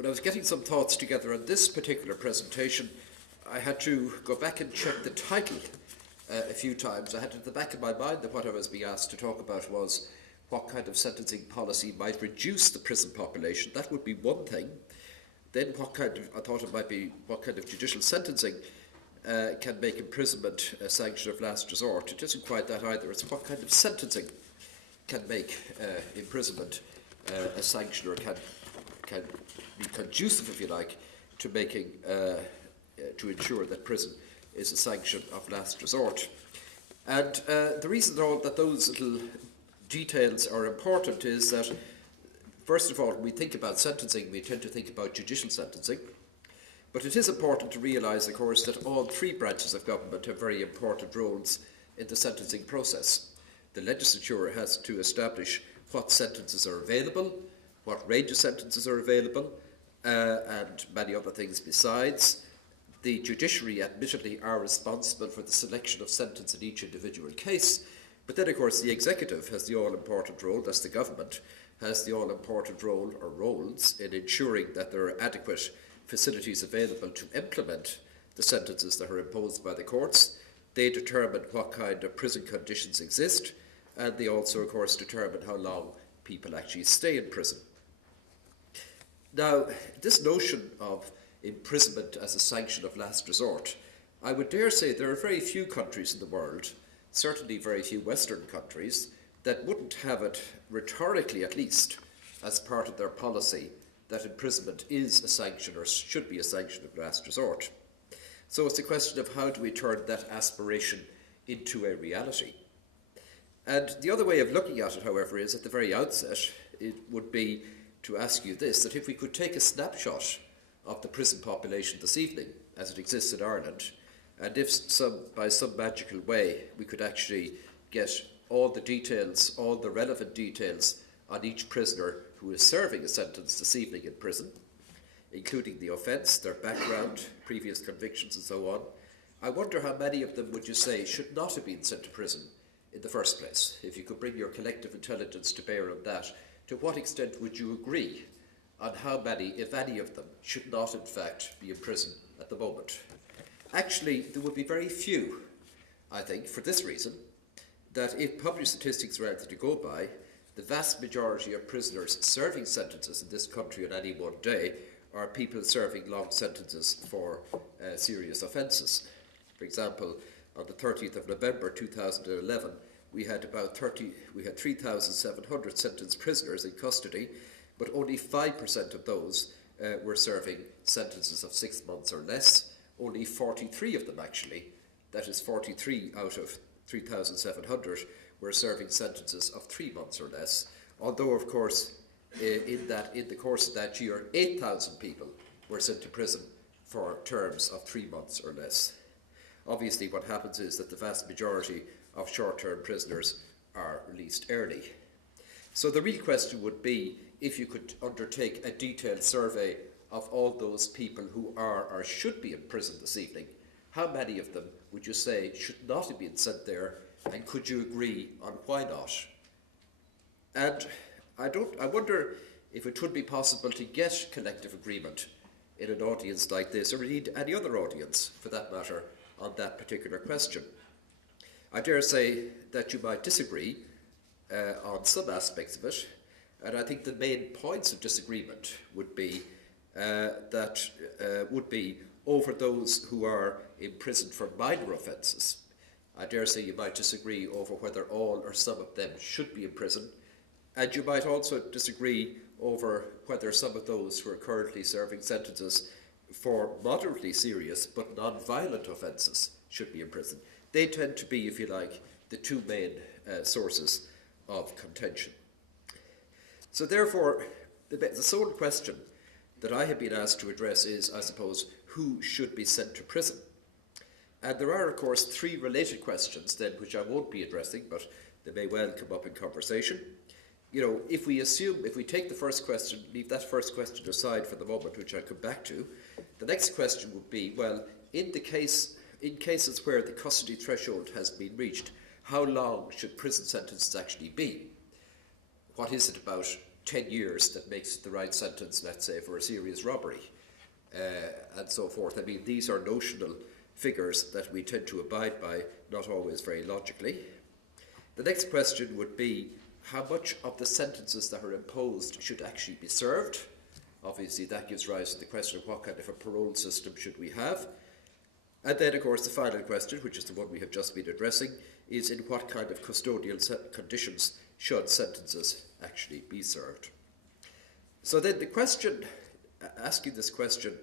when I was getting some thoughts together on this particular presentation, I had to go back and check the title a few times. I had at the back of my mind that what I was being asked to talk about was what kind of sentencing policy might reduce the prison population. That would be one thing. Then I thought it might be what kind of judicial sentencing can make imprisonment a sanction of last resort. It isn't quite that either. It's what kind of sentencing can make imprisonment a sanction, or can be conducive, if you like, to making to ensure that prison is a sanction of last resort. And the reason that those little details are important is that, first of all, when we think about sentencing, we tend to think about judicial sentencing. But it is important to realise, of course, that all three branches of government have very important roles in the sentencing process. The legislature has to establish what sentences are available, what range of sentences are available, and many other things besides. The judiciary, admittedly, are responsible for the selection of sentence in each individual case, but then, of course, the executive has the all-important role, that's the government, has the all-important role, or roles, in ensuring that there are adequate facilities available to implement the sentences that are imposed by the courts. They determine what kind of prison conditions exist, and they also, of course, determine how long people actually stay in prison. Now, this notion of imprisonment as a sanction of last resort, I would dare say there are very few countries in the world, certainly very few Western countries, that wouldn't have it, rhetorically at least, as part of their policy that imprisonment is a sanction, or should be a sanction of last resort. So it's a question of how do we turn that aspiration into a reality. And the other way of looking at it, however, is at the very outset, it would be to ask you this, that if we could take a snapshot of the prison population this evening, as it exists in Ireland, and if by some magical way we could actually get all the details, all the relevant details on each prisoner who is serving a sentence this evening in prison, including the offence, their background, previous convictions and so on, I wonder how many of them would you say should not have been sent to prison in the first place? If you could bring your collective intelligence to bear on that, to what extent would you agree on how many, if any of them, should not in fact be in prison at the moment? Actually, there would be very few, I think, for this reason, that if published statistics were anything to go by, the vast majority of prisoners serving sentences in this country on any one day are people serving long sentences for serious offences. For example, on the 30th of November 2011, we had 3,700 sentenced prisoners in custody, but only 5% of those were serving sentences of 6 months or less. Only 43 of them, actually, that is 43 out of 3,700, were serving sentences of 3 months or less. Although, of course, in the course of that year, 8,000 people were sent to prison for terms of 3 months or less. Obviously, what happens is that the vast majority of short-term prisoners are released early. So the real question would be, if you could undertake a detailed survey of all those people who are or should be in prison this evening, how many of them would you say should not have been sent there, and could you agree on why not? And I wonder if it would be possible to get collective agreement in an audience like this, or indeed any other audience for that matter, on that particular question. I dare say that you might disagree on some aspects of it, and I think the main points of disagreement would be over those who are imprisoned for minor offences. I dare say you might disagree over whether all or some of them should be in prison, and you might also disagree over whether some of those who are currently serving sentences for moderately serious but non-violent offences should be in prison. They tend to be, if you like, the two main sources of contention. So therefore, the sole question that I have been asked to address is, I suppose, who should be sent to prison? And there are, of course, three related questions then, which I won't be addressing, but they may well come up in conversation. You know, if we take the first question, leave that first question aside for the moment, which I'll come back to, the next question would be, well, in cases where the custody threshold has been reached, how long should prison sentences actually be? What is it about 10 years that makes the right sentence, let's say, for a serious robbery, and so forth. I mean, these are notional figures that we tend to abide by, not always very logically. The next question would be, how much of the sentences that are imposed should actually be served? Obviously, that gives rise to the question of what kind of a parole system should we have. And then, of course, the final question, which is the one we have just been addressing, is in what kind of custodial conditions should sentences actually be served? So then the question, asking this question,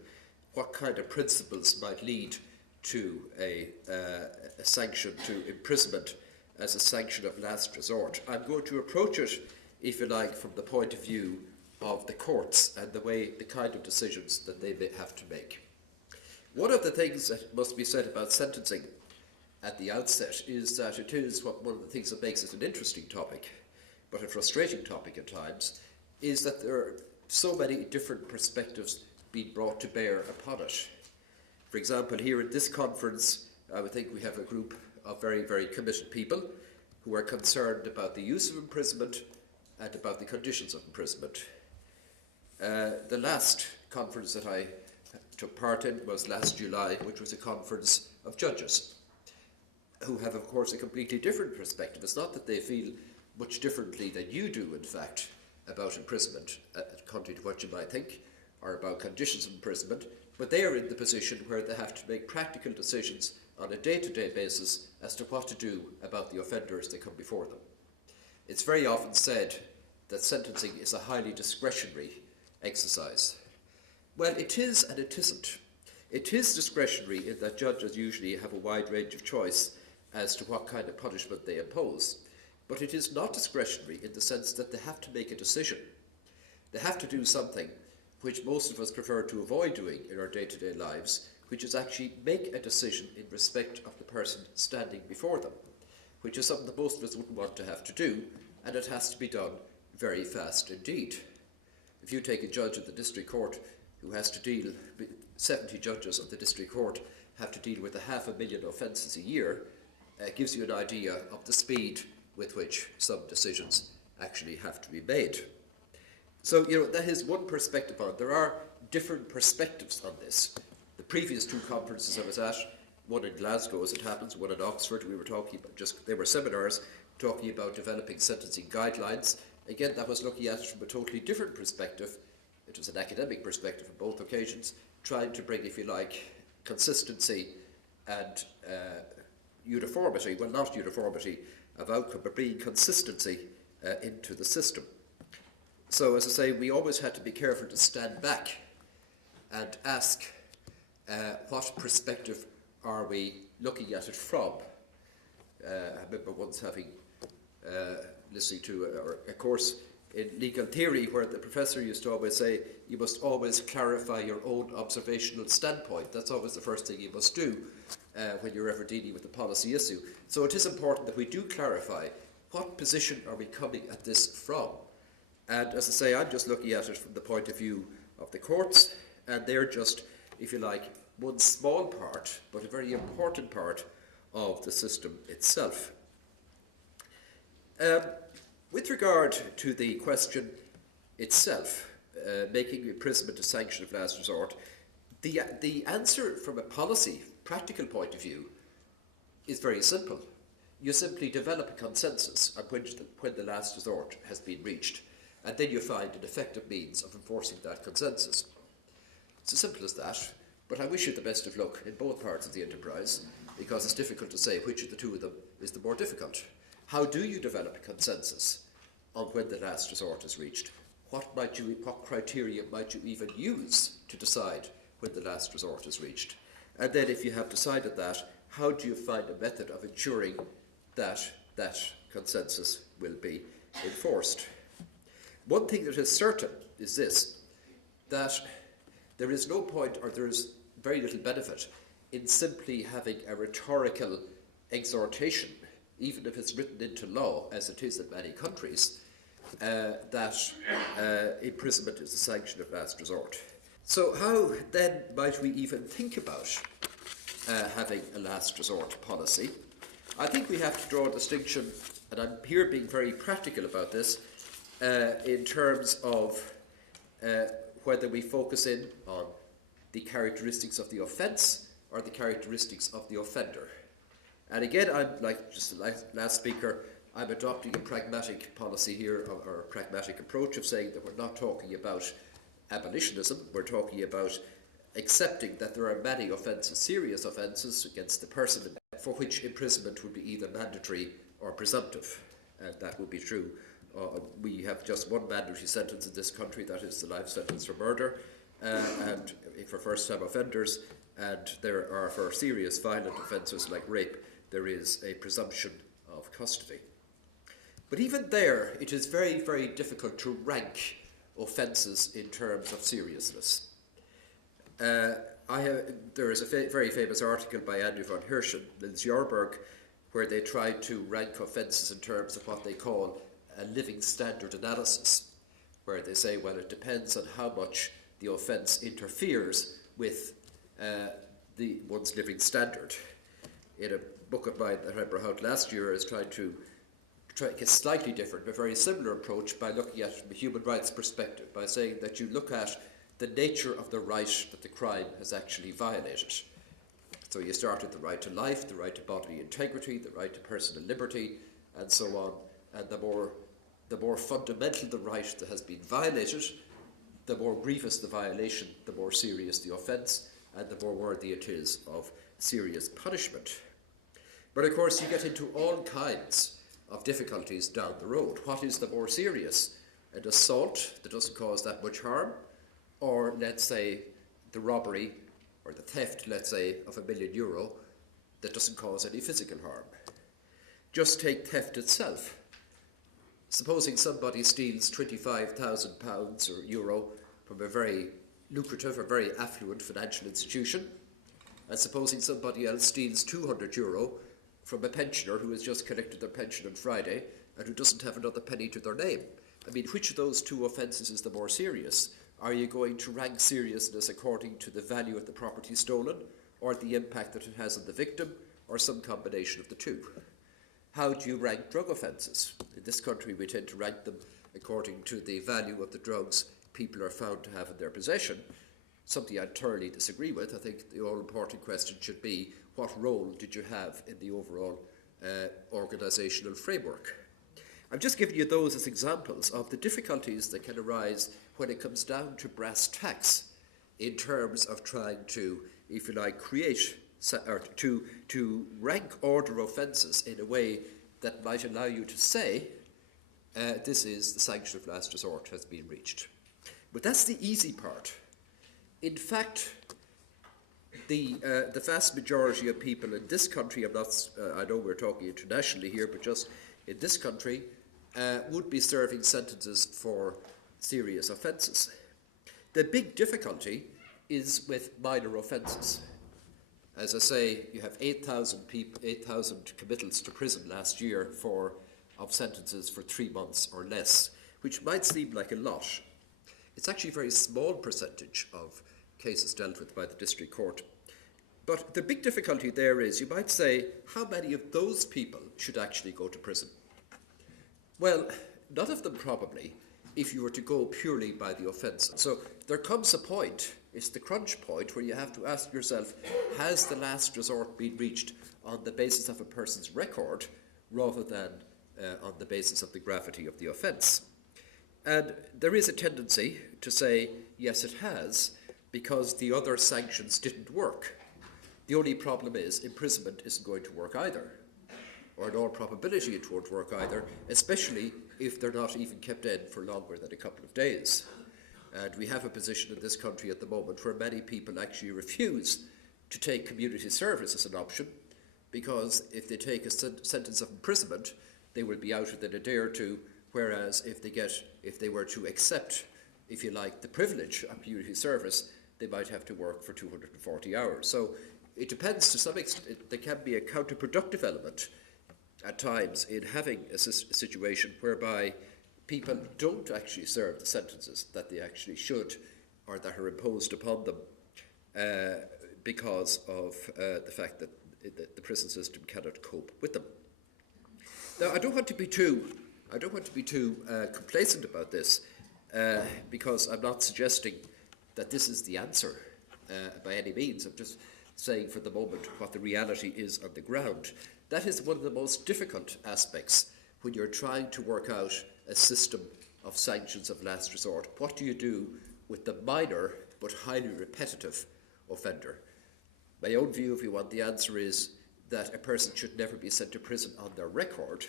what kind of principles might lead to a sanction, to imprisonment as a sanction of last resort? I'm going to approach it, if you like, from the point of view of the courts and the kind of decisions that they may have to make. One of the things that must be said about sentencing at the outset is that it is one of the things that makes it an interesting topic, but a frustrating topic at times, is that there are so many different perspectives being brought to bear upon it. For example, here at this conference, I would think we have a group of very, very committed people who are concerned about the use of imprisonment and about the conditions of imprisonment. The last conference that I took part in was last July, which was a conference of judges who have, of course, a completely different perspective. It's not that they feel much differently than you do, in fact, about imprisonment, contrary to what you might think, or about conditions of imprisonment, but they are in the position where they have to make practical decisions on a day-to-day basis as to what to do about the offenders that come before them. It's very often said that sentencing is a highly discretionary exercise. Well, it is and it isn't. It is discretionary in that judges usually have a wide range of choice as to what kind of punishment they impose. But it is not discretionary in the sense that they have to make a decision. They have to do something which most of us prefer to avoid doing in our day-to-day lives, which is actually make a decision in respect of the person standing before them, which is something that most of us wouldn't want to have to do, and it has to be done very fast indeed. If you take a judge at the district court who has to deal with 70 judges of the district court have to deal with 500,000 offences a year, it gives you an idea of the speed with which some decisions actually have to be made. So, that is one perspective on it. There are different perspectives on this. The previous two conferences I was at, one in Glasgow as it happens, one in Oxford, we were talking about they were seminars talking about developing sentencing guidelines. Again, that was looking at it from a totally different perspective. It was an academic perspective on both occasions, trying to bring, if you like, consistency and uniformity, well, not uniformity of outcome, but bringing consistency into the system. So, as I say, we always had to be careful to stand back and ask what perspective are we looking at it from. I remember once listening to a course in legal theory where the professor used to always say, you must always clarify your own observational standpoint. That's always the first thing you must do when you're ever dealing with a policy issue. So it is important that we do clarify what position are we coming at this from. And as I say, I'm just looking at it from the point of view of the courts, and they're just, if you like, one small part, but a very important part of the system itself. With regard to the question itself, making imprisonment a sanction of last resort, the answer from a policy, practical point of view is very simple. You simply develop a consensus on when the last resort has been reached, and then you find an effective means of enforcing that consensus. It's as simple as that, but I wish you the best of luck in both parts of the enterprise, because it's difficult to say which of the two of them is the more difficult. How do you develop a consensus on when the last resort is reached? What criteria might you even use to decide when the last resort is reached? And then if you have decided that, how do you find a method of ensuring that that consensus will be enforced? One thing that is certain is this, that there is no point, or there is very little benefit in simply having a rhetorical exhortation, even if it's written into law, as it is in many countries, that imprisonment is a sanction of last resort. So how then might we even think about having a last resort policy? I think we have to draw a distinction, and I'm here being very practical about this, in terms of whether we focus in on the characteristics of the offence or the characteristics of the offender. And again, I'm like just the last speaker, I'm adopting a pragmatic policy here, or a pragmatic approach of saying that we're not talking about abolitionism, we're talking about accepting that there are many offences, serious offences against the person for which imprisonment would be either mandatory or presumptive. And that would be true. We have just one mandatory sentence in this country, that is the life sentence for murder, and for first-time offenders, and there are for serious violent offences like rape, there is a presumption of custody. But even there, it is very, very difficult to rank offences in terms of seriousness. There is a very famous article by Andrew von Hirschen and Jorberg where they tried to rank offences in terms of what they call a living standard analysis, where they say, well, it depends on how much the offence interferes with one's living standard. In a book of mine that I brought out last year, I was trying to take a slightly different but very similar approach by looking at it from a human rights perspective, by saying that you look at the nature of the right that the crime has actually violated. So you start with the right to life, the right to bodily integrity, the right to personal liberty, and so on. And the more fundamental the right that has been violated, the more grievous the violation, the more serious the offence, and the more worthy it is of serious punishment. But of course you get into all kinds of difficulties down the road. What is the more serious? An assault that doesn't cause that much harm, or let's say the robbery or the theft, let's say, of €1 million that doesn't cause any physical harm. Just take theft itself. Supposing somebody steals £25,000 or euro from a very lucrative or very affluent financial institution, and supposing somebody else steals €200 from a pensioner who has just collected their pension on Friday and who doesn't have another penny to their name. I mean, which of those two offences is the more serious? Are you going to rank seriousness according to the value of the property stolen, or the impact that it has on the victim, or some combination of the two? How do you rank drug offences? In this country we tend to rank them according to the value of the drugs people are found to have in their possession, something I entirely disagree with. I think the all-important question should be, what role did you have in the overall organisational framework? I'm just giving you those as examples of the difficulties that can arise when it comes down to brass tacks in terms of trying to, if you like, create or to rank order offences in a way that might allow you to say this is the sanction of last resort has been reached. But that's the easy part. In fact, the vast majority of people in this country, I know we're talking internationally here, but just in this country, would be serving sentences for serious offences. The big difficulty is with minor offences. As I say, you have 8,000 committals to prison last year of sentences for 3 months or less, which might seem like a lot. It's actually a very small percentage of cases dealt with by the district court. But the big difficulty there is, you might say, how many of those people should actually go to prison? Well, none of them probably, if you were to go purely by the offence. So there comes a point, it's the crunch point, where you have to ask yourself, has the last resort been reached on the basis of a person's record rather than on the basis of the gravity of the offence? And there is a tendency to say, yes, it has, because the other sanctions didn't work. The only problem is imprisonment isn't going to work either, or in all probability it won't work either, especially if they're not even kept in for longer than a couple of days. And we have a position in this country at the moment where many people actually refuse to take community service as an option, because if they take a sentence of imprisonment, they will be out within a day or two, whereas if they were to accept, if you like, the privilege of community service, they might have to work for 240 hours. So it depends to some extent. There can be a counterproductive element at times in having a situation whereby people don't actually serve the sentences that they actually should or that are imposed upon them because of the fact that the prison system cannot cope with them. Now, I don't want to be too I don't want to be too complacent about this, because I'm not suggesting that this is the answer by any means. I'm just saying for the moment what the reality is on the ground. That is one of the most difficult aspects when you're trying to work out a system of sanctions of last resort. What do you do with the minor but highly repetitive offender? My own view, if you want, the answer is that a person should never be sent to prison on their record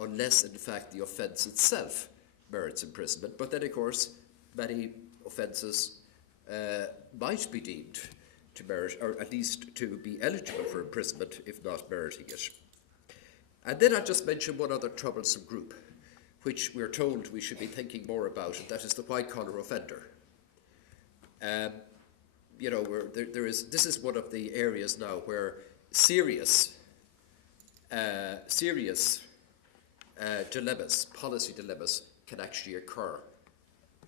unless, in fact, the offence itself merits imprisonment. But then, of course, many offences might be deemed to merit, or at least to be eligible for imprisonment, if not meriting it. And then I'll just mention one other troublesome group, which we're told we should be thinking more about, and that is the white-collar offender. You know, this is one of the areas now where serious dilemmas, policy dilemmas, can actually occur.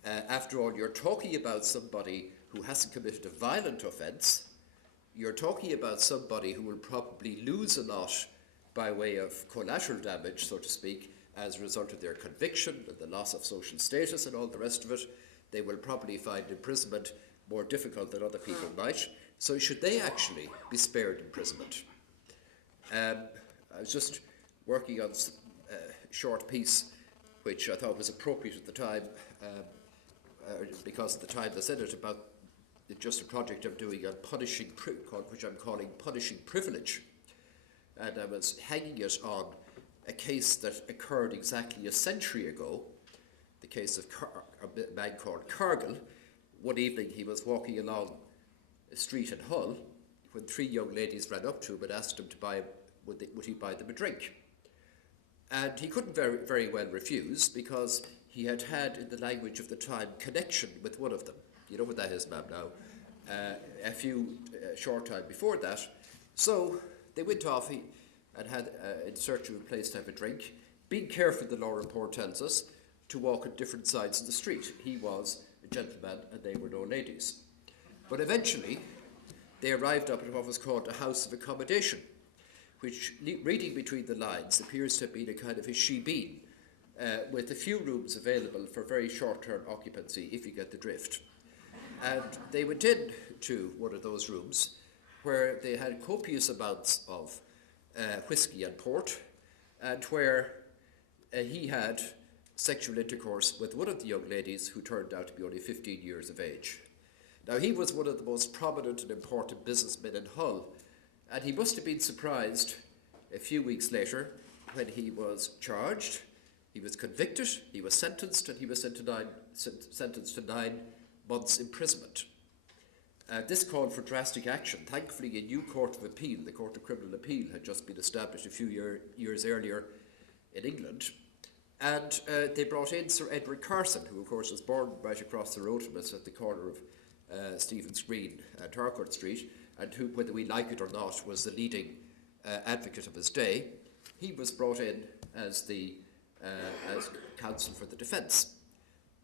After all, you're talking about somebody who hasn't committed a violent offence. You're talking about somebody who will probably lose a lot by way of collateral damage, so to speak, as a result of their conviction and the loss of social status and all the rest of it. They will probably find imprisonment more difficult than other people might. So should they actually be spared imprisonment? I was just working on a short piece which I thought was appropriate at the time, because at the time I said it, about just a project I'm doing on punishing, which I'm calling punishing privilege. And I was hanging it on a case that occurred exactly a century ago, the case of a man called Cargill. One evening he was walking along a street in Hull when three young ladies ran up to him and asked him to buy, would he buy them a drink. And he couldn't very well refuse, because he had had, in the language of the time, connection with one of them. You know what that is, ma'am, now. A few short time before that. So they went off and had, in search of a place to have a drink, being careful, the law report tells us, to walk on different sides of the street. He was a gentleman and they were no ladies. But eventually, they arrived up at what was called a house of accommodation, which, reading between the lines, appears to have been a kind of a shebeen, with a few rooms available for very short-term occupancy, if you get the drift. And they went in to one of those rooms, where they had copious amounts of whiskey and port, and where he had sexual intercourse with one of the young ladies who turned out to be only 15 years of age. Now, he was one of the most prominent and important businessmen in Hull, and he must have been surprised a few weeks later when he was charged, he was convicted, he was sentenced, and he was sentenced to 9 months imprisonment. This called for drastic action. Thankfully, a new Court of Appeal, the Court of Criminal Appeal, had just been established a few years earlier in England. And they brought in Sir Edward Carson, who of course was born right across the road from us at the corner of Stephen's Green and Harcourt Street, and who, whether we like it or not, was the leading advocate of his day. He was brought in as counsel for the defence.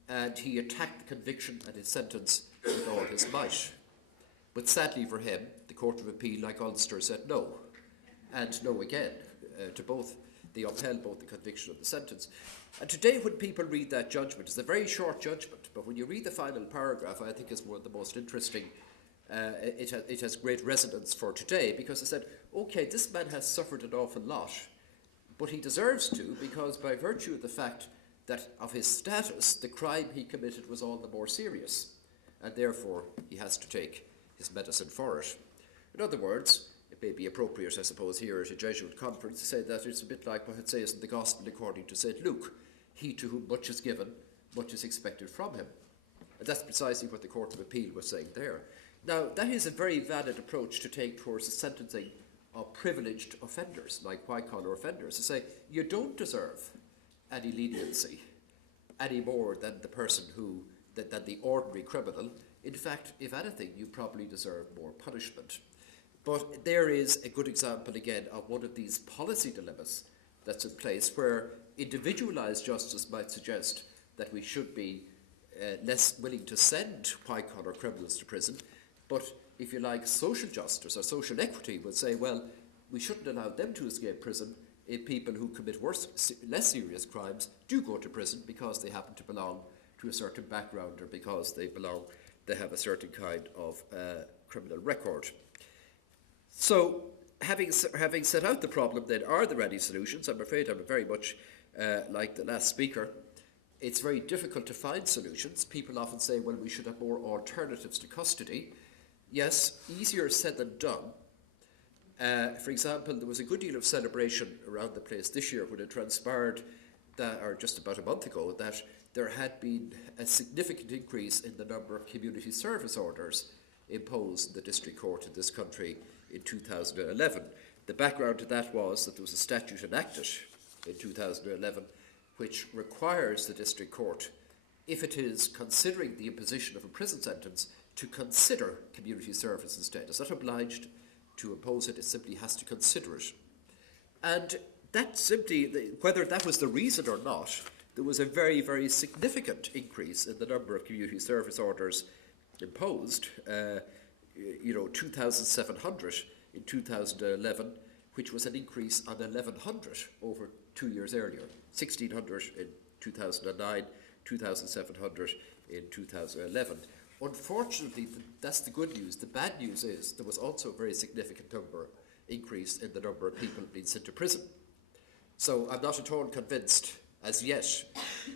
And he attacked the conviction and his sentence with all his might. But sadly for him, the Court of Appeal, like Ulster, said no, and no again, to both. They upheld both the conviction and the sentence. And today, when people read that judgment, it's a very short judgment, but when you read the final paragraph, I think it's one of the most interesting. It has great resonance for today, because it said, okay, this man has suffered an awful lot, but he deserves to, because by virtue of the fact that of his status, the crime he committed was all the more serious, and therefore he has to take his medicine for it. In other words, it may be appropriate, I suppose, here at a Jesuit conference to say that it's a bit like what it says in the Gospel according to St. Luke: he to whom much is given, much is expected from him. And that's precisely what the Court of Appeal was saying there. Now, that is a very valid approach to take towards the sentencing of privileged offenders, like white-collar offenders, to say you don't deserve any leniency any more than the person than the ordinary criminal. In fact, if anything, you probably deserve more punishment. But there is a good example, again, of one of these policy dilemmas that's in place, where individualised justice might suggest that we should be less willing to send white-collar criminals to prison, but, if you like, social justice or social equity would say, well, we shouldn't allow them to escape prison, people who commit less serious crimes do go to prison because they happen to belong to a certain background, or because they have a certain kind of criminal record. So, having set out the problem, then, are there any solutions? I'm afraid I'm very much like the last speaker. It's very difficult to find solutions. People often say, well, we should have more alternatives to custody. Yes, easier said than done. For example, there was a good deal of celebration around the place this year when it transpired that, or just about a month ago, that there had been a significant increase in the number of community service orders imposed in the district court in this country in 2011. The background to that was that there was a statute enacted in 2011 which requires the district court, if it is considering the imposition of a prison sentence, to consider community service instead. It's not obliged to impose it, it simply has to consider it. And that simply, whether that was the reason or not, there was a very, very significant increase in the number of community service orders imposed. 2,700 in 2011, which was an increase on 1,100 over 2 years earlier. 1,600 in 2009, 2,700 in 2011. Unfortunately, that's the good news. The bad news is there was also a very significant increase in the number of people being sent to prison. So I'm not at all convinced as yet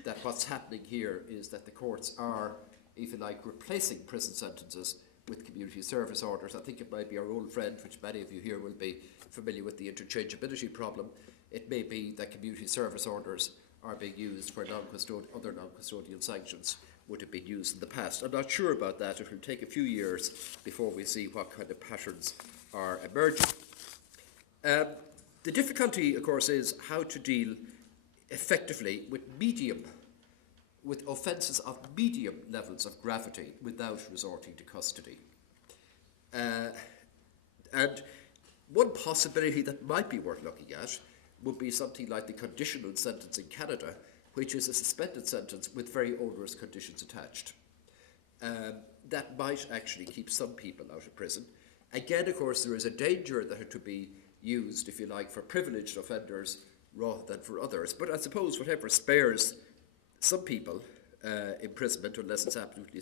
that what's happening here is that the courts are, if you like, replacing prison sentences with community service orders. I think it might be our old friend, which many of you here will be familiar with, the interchangeability problem. It may be that community service orders are being used where other non-custodial sanctions would have been used in the past. I'm not sure about that. It will take a few years before we see what kind of patterns are emerging. The difficulty, of course, is how to deal effectively with offences of medium levels of gravity without resorting to custody. And one possibility that might be worth looking at would be something like the conditional sentence in Canada, which is a suspended sentence with very onerous conditions attached. That might actually keep some people out of prison. Again, of course, there is a danger that it could be used, if you like, for privileged offenders rather than for others. But I suppose whatever spares some people imprisonment, unless it's absolutely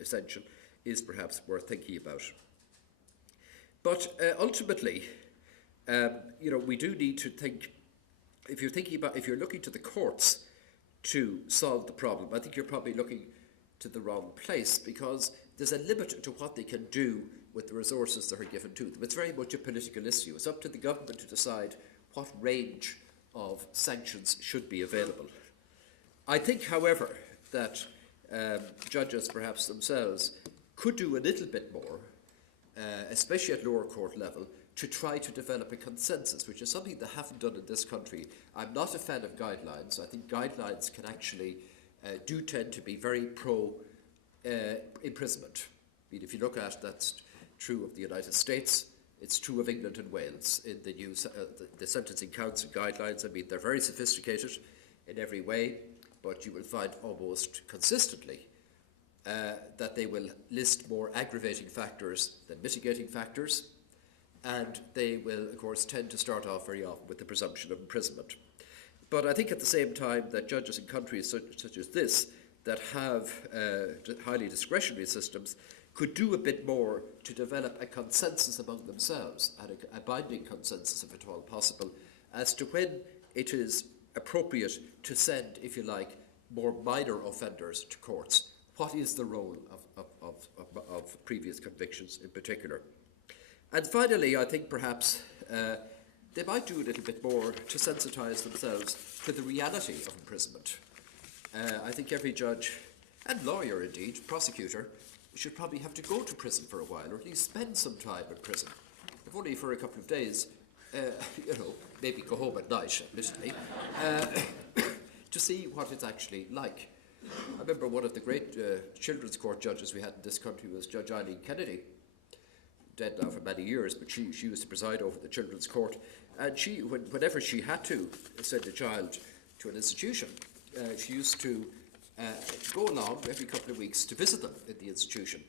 essential, is perhaps worth thinking about. But ultimately, we do need to think, if you're looking to the courts to solve the problem, I think you're probably looking to the wrong place, because there's a limit to what they can do with the resources that are given to them. It's very much a political issue. It's up to the government to decide what range of sanctions should be available. I think, however, that judges perhaps themselves could do a little bit more, especially at lower court level, to try to develop a consensus, which is something they haven't done in this country. I'm not a fan of guidelines. I think guidelines can actually do tend to be very pro-imprisonment. I mean, if you look at, that's true of the United States, it's true of England and Wales in the new the sentencing counts and guidelines. I mean, they're very sophisticated in every way, but you will find almost consistently that they will list more aggravating factors than mitigating factors, and they will, of course, tend to start off very often with the presumption of imprisonment. But I think at the same time that judges in countries such as this that have highly discretionary systems could do a bit more to develop a consensus among themselves, and a binding consensus, if at all possible, as to when it is appropriate to send, if you like, more minor offenders to courts. What is the role of previous convictions in particular? And finally, I think perhaps they might do a little bit more to sensitise themselves to the reality of imprisonment. I think every judge, and lawyer indeed, prosecutor, should probably have to go to prison for a while, or at least spend some time in prison, if only for a couple of days, maybe go home at night, admittedly, to see what it's actually like. I remember one of the great children's court judges we had in this country was Judge Eileen Kennedy, dead now for many years, but she used to preside over the children's court, and whenever she had to send a child to an institution, she used to go along every couple of weeks to visit them in the institution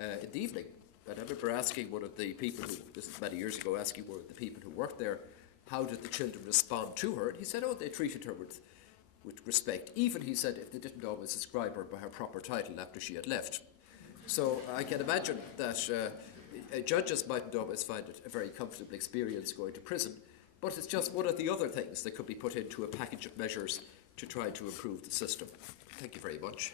in the evening. And I remember asking one of the people this is many years ago, asking one of the people who worked there, how did the children respond to her? And he said, oh, they treated her with respect. Even, he said, if they didn't always describe her by her proper title after she had left. So I can imagine that judges mightn't always find it a very comfortable experience going to prison, but it's just one of the other things that could be put into a package of measures to try to improve the system. Thank you very much.